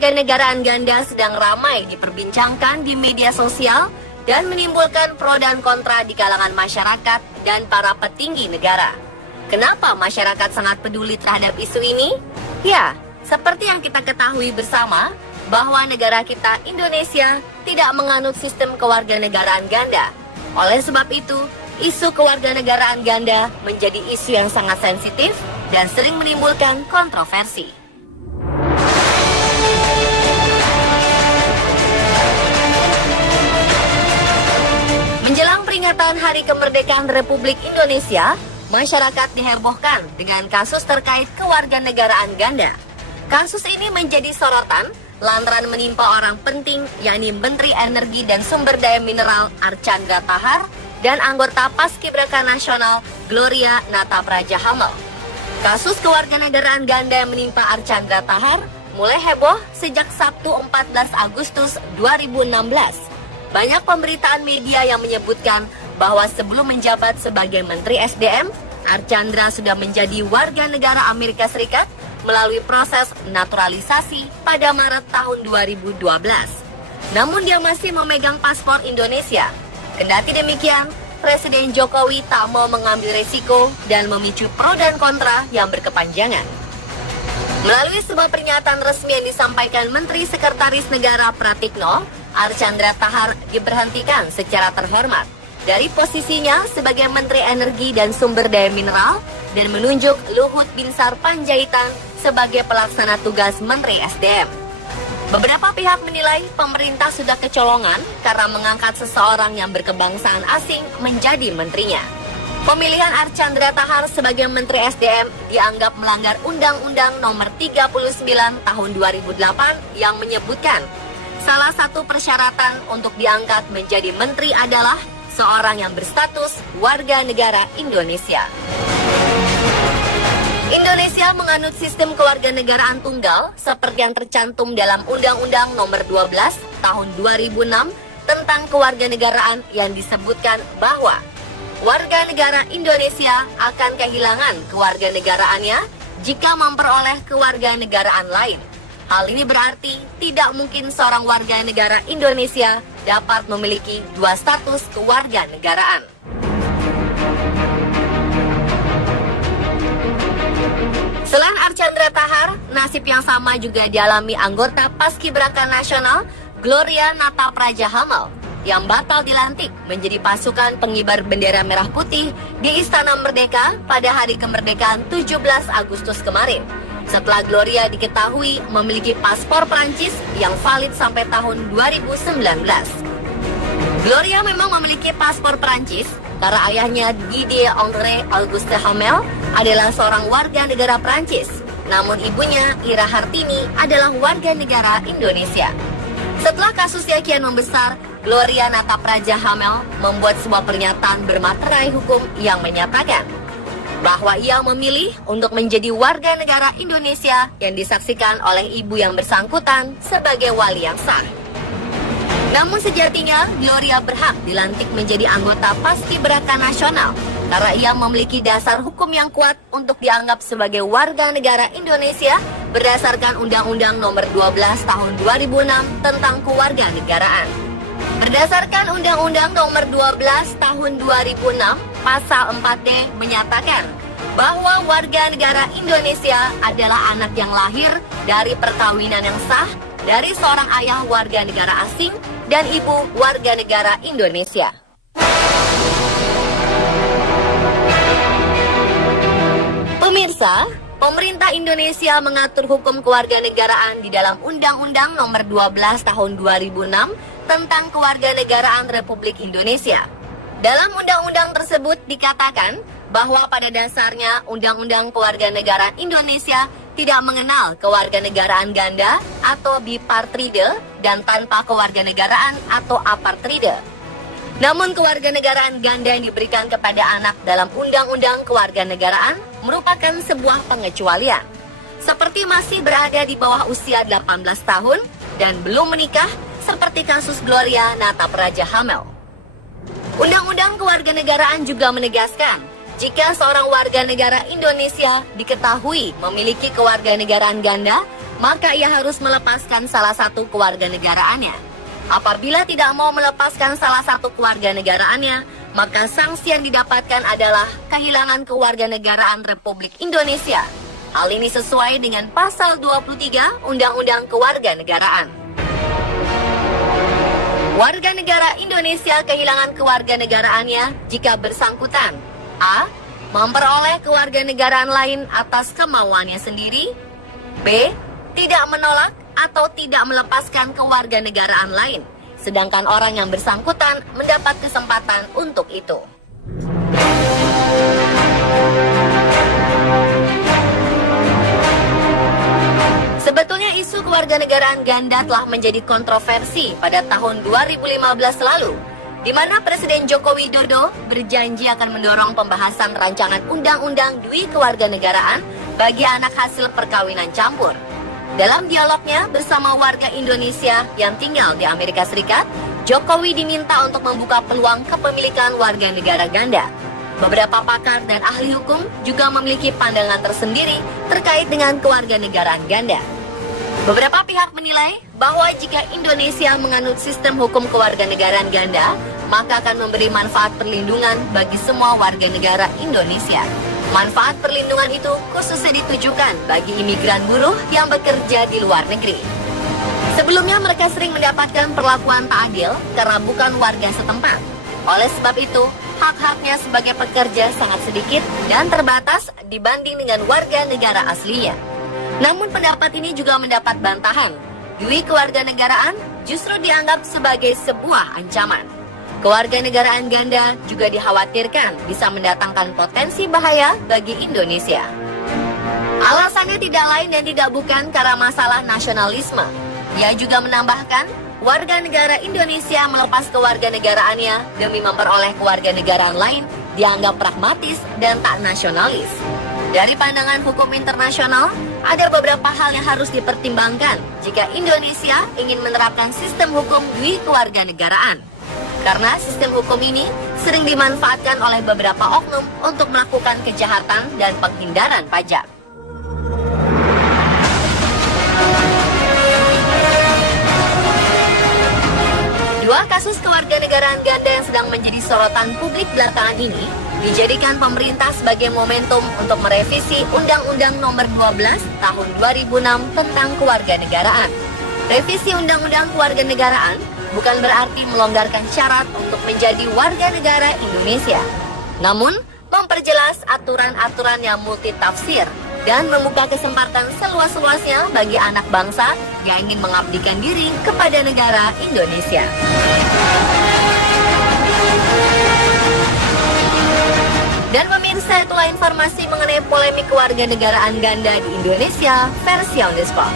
kewarganegaraan ganda sedang ramai diperbincangkan di media sosial dan menimbulkan pro dan kontra di kalangan masyarakat dan para petinggi negara. Kenapa masyarakat sangat peduli terhadap isu ini? Ya, seperti yang kita ketahui bersama, bahwa negara kita, Indonesia, tidak menganut sistem kewarganegaraan ganda. Oleh sebab itu, isu kewarganegaraan ganda menjadi isu yang sangat sensitif dan sering menimbulkan kontroversi. Menjelang peringatan Hari Kemerdekaan Republik Indonesia, masyarakat dihebohkan dengan kasus terkait kewarganegaraan ganda. Kasus ini menjadi sorotan lantaran menimpa orang penting, yakni Menteri Energi dan Sumber Daya Mineral Archandra Thakar dan anggota Paskibraka Nasional Gloria Natapraja Hamel. Kasus kewarganegaraan ganda yang menimpa Archandra Thakar mulai heboh sejak Sabtu 14 Agustus 2016. Banyak pemberitaan media yang menyebutkan bahwa sebelum menjabat sebagai Menteri SDM, Archandra sudah menjadi warga negara Amerika Serikat melalui proses naturalisasi pada Maret tahun 2012. Namun dia masih memegang paspor Indonesia. Kendati demikian, Presiden Jokowi tak mau mengambil resiko dan memicu pro dan kontra yang berkepanjangan. Melalui sebuah pernyataan resmi yang disampaikan Menteri Sekretaris Negara Pratikno, Archandra Thakar diberhentikan secara terhormat dari posisinya sebagai Menteri Energi dan Sumber Daya Mineral dan menunjuk Luhut Binsar Panjaitan sebagai pelaksana tugas Menteri SDM. Beberapa pihak menilai pemerintah sudah kecolongan karena mengangkat seseorang yang berkebangsaan asing menjadi menterinya. Pemilihan Archandra Thakar sebagai Menteri SDM dianggap melanggar Undang-Undang Nomor 39 Tahun 2008 yang menyebutkan salah satu persyaratan untuk diangkat menjadi menteri adalah seorang yang berstatus warga negara Indonesia. Indonesia menganut sistem kewarganegaraan tunggal seperti yang tercantum dalam Undang-Undang Nomor 12 Tahun 2006 tentang kewarganegaraan yang disebutkan bahwa warga negara Indonesia akan kehilangan kewarganegaraannya jika memperoleh kewarganegaraan lain. Hal ini berarti tidak mungkin seorang warga negara Indonesia dapat memiliki dua status kewarganegaraan. Selain Archandra Thakar, nasib yang sama juga dialami anggota Paskibraka Nasional Gloria Natapraja Hamel yang batal dilantik menjadi pasukan pengibar bendera merah putih di Istana Merdeka pada Hari Kemerdekaan 17 Agustus kemarin. Setelah Gloria diketahui memiliki paspor Prancis yang valid sampai tahun 2019. Gloria memang memiliki paspor Prancis karena ayahnya Didier André Auguste Hamel adalah seorang warga negara Prancis. Namun ibunya Ira Hartini adalah warga negara Indonesia. Setelah kasusnya kian membesar, Gloria Natapraja Hamel membuat sebuah pernyataan bermaterai hukum yang menyatakan bahwa ia memilih untuk menjadi warga negara Indonesia yang disaksikan oleh ibu yang bersangkutan sebagai wali yang sah. Namun sejatinya, Gloria berhak dilantik menjadi anggota Paskibraka Nasional karena ia memiliki dasar hukum yang kuat untuk dianggap sebagai warga negara Indonesia berdasarkan Undang-Undang Nomor 12 Tahun 2006 tentang kewarganegaraan. Berdasarkan Undang-Undang Nomor 12 Tahun 2006, Pasal 4D menyatakan bahwa warga negara Indonesia adalah anak yang lahir dari perkawinan yang sah dari seorang ayah warga negara asing dan ibu warga negara Indonesia. Pemirsa, pemerintah Indonesia mengatur hukum kewarganegaraan di dalam Undang-Undang Nomor 12 Tahun 2006 tentang Kewarganegaraan Republik Indonesia. Dalam undang-undang tersebut dikatakan bahwa pada dasarnya Undang-Undang Kewarganegaraan Indonesia tidak mengenal kewarganegaraan ganda atau bipartride dan tanpa kewarganegaraan atau apartride. Namun kewarganegaraan ganda yang diberikan kepada anak dalam Undang-Undang Kewarganegaraan merupakan sebuah pengecualian. Seperti masih berada di bawah usia 18 tahun dan belum menikah seperti kasus Gloria Natapraja Hamel. Undang-Undang Kewarganegaraan juga menegaskan Jika seorang warga negara Indonesia diketahui memiliki kewarganegaraan ganda, maka ia harus melepaskan salah satu kewarganegaraannya. Apabila tidak mau melepaskan salah satu kewarganegaraannya, maka sanksi yang didapatkan adalah kehilangan kewarganegaraan Republik Indonesia. Hal ini sesuai dengan pasal 23 Undang-Undang Kewarganegaraan. Warga negara Indonesia kehilangan kewarganegaraannya jika bersangkutan A. Memperoleh kewarganegaraan lain atas kemauannya sendiri. B. Tidak menolak atau tidak melepaskan kewarganegaraan lain, sedangkan orang yang bersangkutan mendapat kesempatan untuk itu. Sebetulnya isu kewarganegaraan ganda telah menjadi kontroversi pada tahun 2015 lalu, di mana Presiden Joko Widodo berjanji akan mendorong pembahasan rancangan undang-undang dwi kewarganegaraan bagi anak hasil perkawinan campur. Dalam dialognya bersama warga Indonesia yang tinggal di Amerika Serikat, Jokowi diminta untuk membuka peluang kepemilikan warga negara ganda. Beberapa pakar dan ahli hukum juga memiliki pandangan tersendiri terkait dengan kewarganegaraan ganda. Beberapa pihak menilai bahwa jika Indonesia menganut sistem hukum kewarganegaraan ganda, maka akan memberi manfaat perlindungan bagi semua warga negara Indonesia. Manfaat perlindungan itu khususnya ditujukan bagi imigran buruh yang bekerja di luar negeri. Sebelumnya mereka sering mendapatkan perlakuan tak adil karena bukan warga setempat. Oleh sebab itu, hak-haknya sebagai pekerja sangat sedikit dan terbatas dibanding dengan warga negara aslinya. Namun pendapat ini juga mendapat bantahan. Dwi kewarganegaraan justru dianggap sebagai sebuah ancaman. Kewarganegaraan ganda juga dikhawatirkan bisa mendatangkan potensi bahaya bagi Indonesia. Alasannya tidak lain dan tidak bukan karena masalah nasionalisme. Ia juga menambahkan, warga negara Indonesia melepas kewarganegaraannya demi memperoleh kewarganegaraan lain dianggap pragmatis dan tak nasionalis. Dari pandangan hukum internasional, ada beberapa hal yang harus dipertimbangkan jika Indonesia ingin menerapkan sistem hukum dwi kewarganegaraan. Karena sistem hukum ini sering dimanfaatkan oleh beberapa oknum untuk melakukan kejahatan dan penghindaran pajak. Dua kasus kewarganegaraan ganda yang sedang menjadi sorotan publik belakangan ini dijadikan pemerintah sebagai momentum untuk merevisi Undang-Undang Nomor 12 Tahun 2006 tentang kewarganegaraan. Revisi Undang-Undang Kewarganegaraan bukan berarti melonggarkan syarat untuk menjadi warga negara Indonesia, namun memperjelas aturan-aturan yang multitafsir dan membuka kesempatan seluas-luasnya bagi anak bangsa yang ingin mengabdikan diri kepada negara Indonesia. Dan pemirsa, itulah informasi mengenai polemik kewarganegaraan ganda di Indonesia versi On The Spot.